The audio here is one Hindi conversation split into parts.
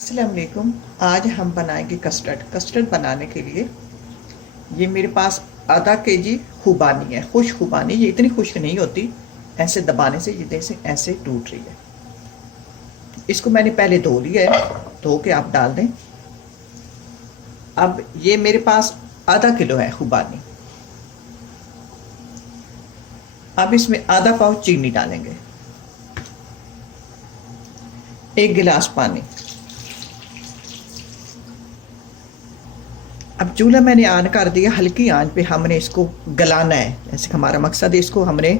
अस्सलाम वालेकुम। आज हम बनाएंगे कस्टर्ड। कस्टर्ड बनाने के लिए ये मेरे पास आधा केजी खुबानी है, खुश खुबानी। ये इतनी खुश्क नहीं होती, ऐसे दबाने से ये जैसे ऐसे टूट रही है। इसको मैंने पहले धो लिया है, धो के आप डाल दें। अब ये मेरे पास आधा किलो है खुबानी। अब इसमें आधा पाव चीनी डालेंगे, एक गिलास पानी। अब चूल्हा मैंने ऑन कर दिया, हल्की आंच पे हमने इसको गलाना है। ऐसे हमारा मकसद है, इसको हमने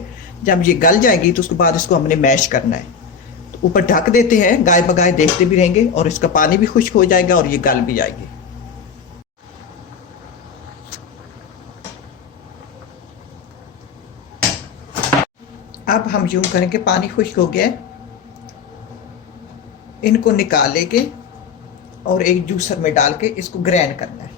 जब ये गल जाएगी तो उसके बाद इसको हमने मैश करना है। तो ऊपर ढक देते हैं, गाय बगाए देखते भी रहेंगे और इसका पानी भी खुश्क हो जाएगा और ये गल भी जाएगी। अब हम यूं करेंगे, पानी खुश्क हो गया, इनको निकाल लेंगे और एक जूसर में डाल के इसको ग्राइंड करना है।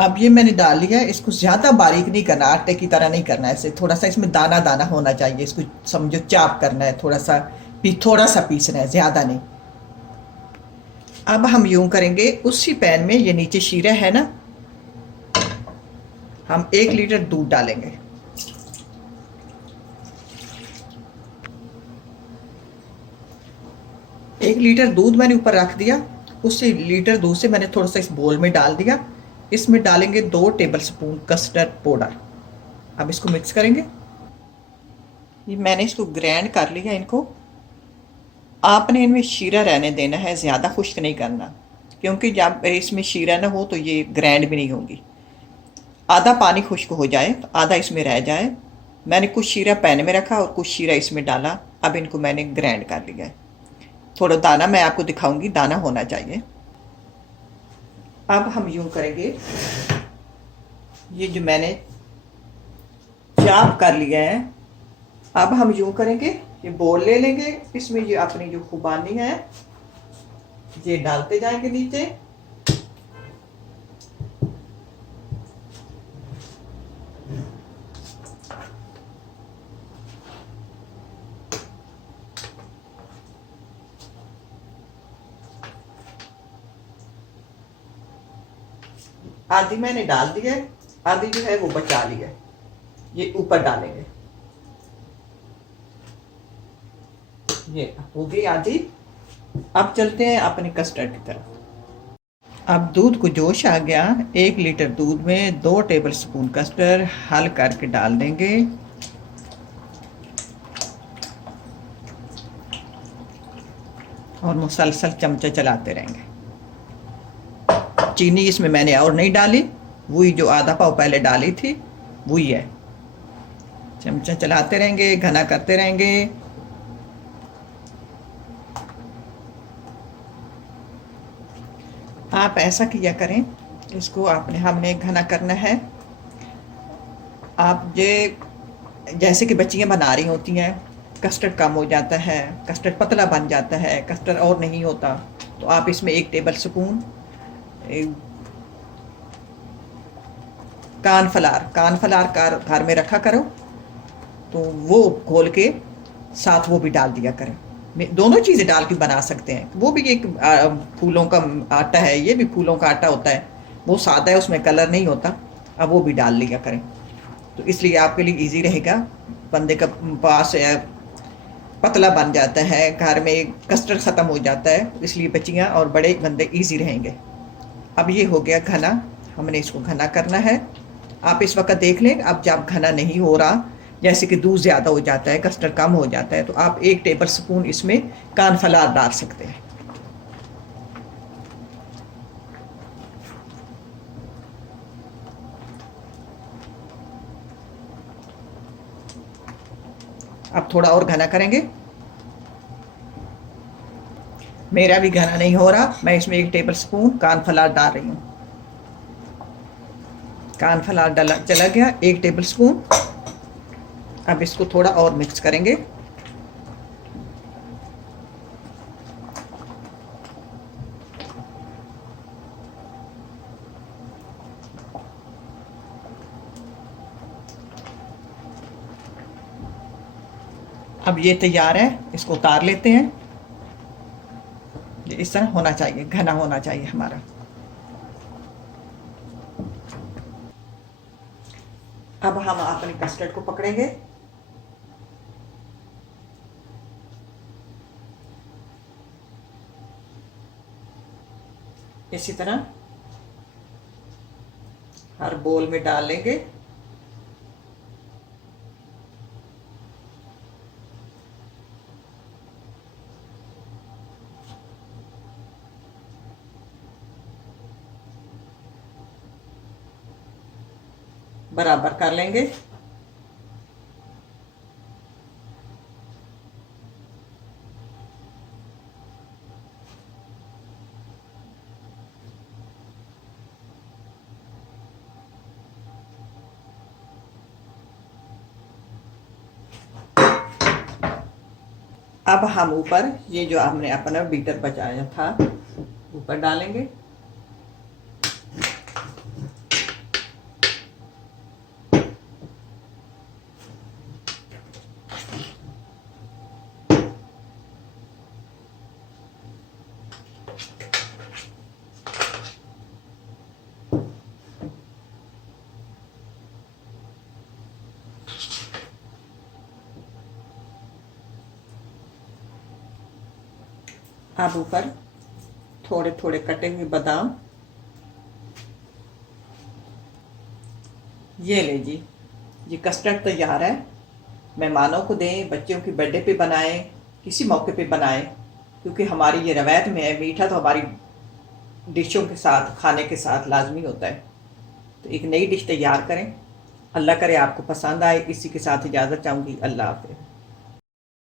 अब ये मैंने डाल लिया है, इसको ज़्यादा बारीक नहीं करना, आटे की तरह नहीं करना है। ऐसे थोड़ा सा इसमें दाना दाना होना चाहिए। इसको समझो चाप करना है, थोड़ा सा पीसना है, ज़्यादा नहीं। अब हम यूं करेंगे, उसी पैन में ये नीचे शीरा है ना, हम 1 लीटर दूध डालेंगे। एक लीटर दूध मैंने ऊपर रख दिया, उसी लीटर दूध से मैंने थोड़ा सा इस बोल में डाल दिया। इसमें डालेंगे 2 टेबल स्पून कस्टर्ड पाउडर। अब इसको मिक्स करेंगे। ये मैंने इसको ग्राइंड कर लिया। इनको आपने इनमें शीरा रहने देना है, ज़्यादा खुश्क नहीं करना, क्योंकि जब इसमें शीरा ना हो तो ये ग्राइंड भी नहीं होगी। आधा पानी खुश्क हो जाए तो आधा इसमें रह जाए। मैंने कुछ शीरा पैन में रखा और कुछ शीरा इसमें डाला। अब इनको मैंने ग्राइंड कर लिया है। थोड़ा दाना मैं आपको दिखाऊंगी, दाना होना चाहिए। अब हम यूं करेंगे, ये जो मैंने चाप कर लिया है, अब हम यूं करेंगे, ये बोल ले लेंगे, इसमें ये अपनी जो खुबानी है ये डालते जाएंगे नीचे। आधी मैंने डाल दी है, आधी जो है वो बचा ली है, ये ऊपर डालेंगे। ये हो गई आधी। अब चलते हैं अपने कस्टर्ड की तरफ। अब दूध को जोश आ गया, 1 लीटर दूध में 2 टेबल स्पून कस्टर्ड हल करके डाल देंगे। और मुसलसल चमचा चलाते रहेंगे। चीनी इसमें मैंने और नहीं डाली, वही जो आधा पाव पहले डाली थी वही है। चमचा चलाते रहेंगे, घना करते रहेंगे। आप ऐसा किया करें, इसको हमने घना करना है। आप ये जैसे कि बच्चियां बना रही होती हैं, कस्टर्ड कम हो जाता है, कस्टर्ड पतला बन जाता है, कस्टर्ड और नहीं होता, तो आप इसमें 1 टेबल स्पून कानफ्लावर घर में रखा करो, तो वो घोल के साथ वो भी डाल दिया करें। दोनों चीज़ें डाल के बना सकते हैं। वो भी एक फूलों का आटा है, ये भी फूलों का आटा होता है, वो सादा है, उसमें कलर नहीं होता। अब वो भी डाल लिया करें, तो इसलिए आपके लिए इजी रहेगा। बंदे का पास पतला बन जाता है, घर में कस्टर्ड ख़त्म हो जाता है, इसलिए बच्चियाँ और बड़े बंदे इजी रहेंगे। अब ये हो गया घना, हमने इसको घना करना है। आप इस वक्त देख लें, अब जब घना नहीं हो रहा, जैसे कि दूध ज़्यादा हो जाता है, कस्टर्ड कम हो जाता है, तो आप 1 टेबल स्पून इसमें कानफ्लावर डाल सकते हैं। अब थोड़ा और घना करेंगे। मेरा भी घना नहीं हो रहा, मैं इसमें 1 टेबल स्पून कानफ्लावर डाल रही हूँ। कानफ्लावर डाला चला गया 1 टेबल स्पून। अब इसको थोड़ा और मिक्स करेंगे। अब ये तैयार है, इसको उतार लेते हैं। इस तरह होना चाहिए, घना होना चाहिए हमारा। अब हम अपने कस्टर्ड को पकड़ेंगे, इसी तरह हर बोल में डाल लेंगे। बराबर कर लेंगे। अब हम ऊपर ये जो हमने अपना बीटर बचाया था ऊपर डालेंगे। अब ऊपर थोड़े थोड़े कटे हुए बादाम, ये ले जी, ये कस्टर्ड तैयार है। मेहमानों को दें, बच्चों की बर्थडे पे बनाएं, किसी मौके पे बनाएं, क्योंकि हमारी ये रवायत में है, मीठा तो हमारी डिशों के साथ, खाने के साथ लाजमी होता है। तो एक नई डिश तैयार करें। अल्लाह करे आपको पसंद आए। इसी के साथ इजाज़त चाहूँगी। अल्लाह हाफ़िज़।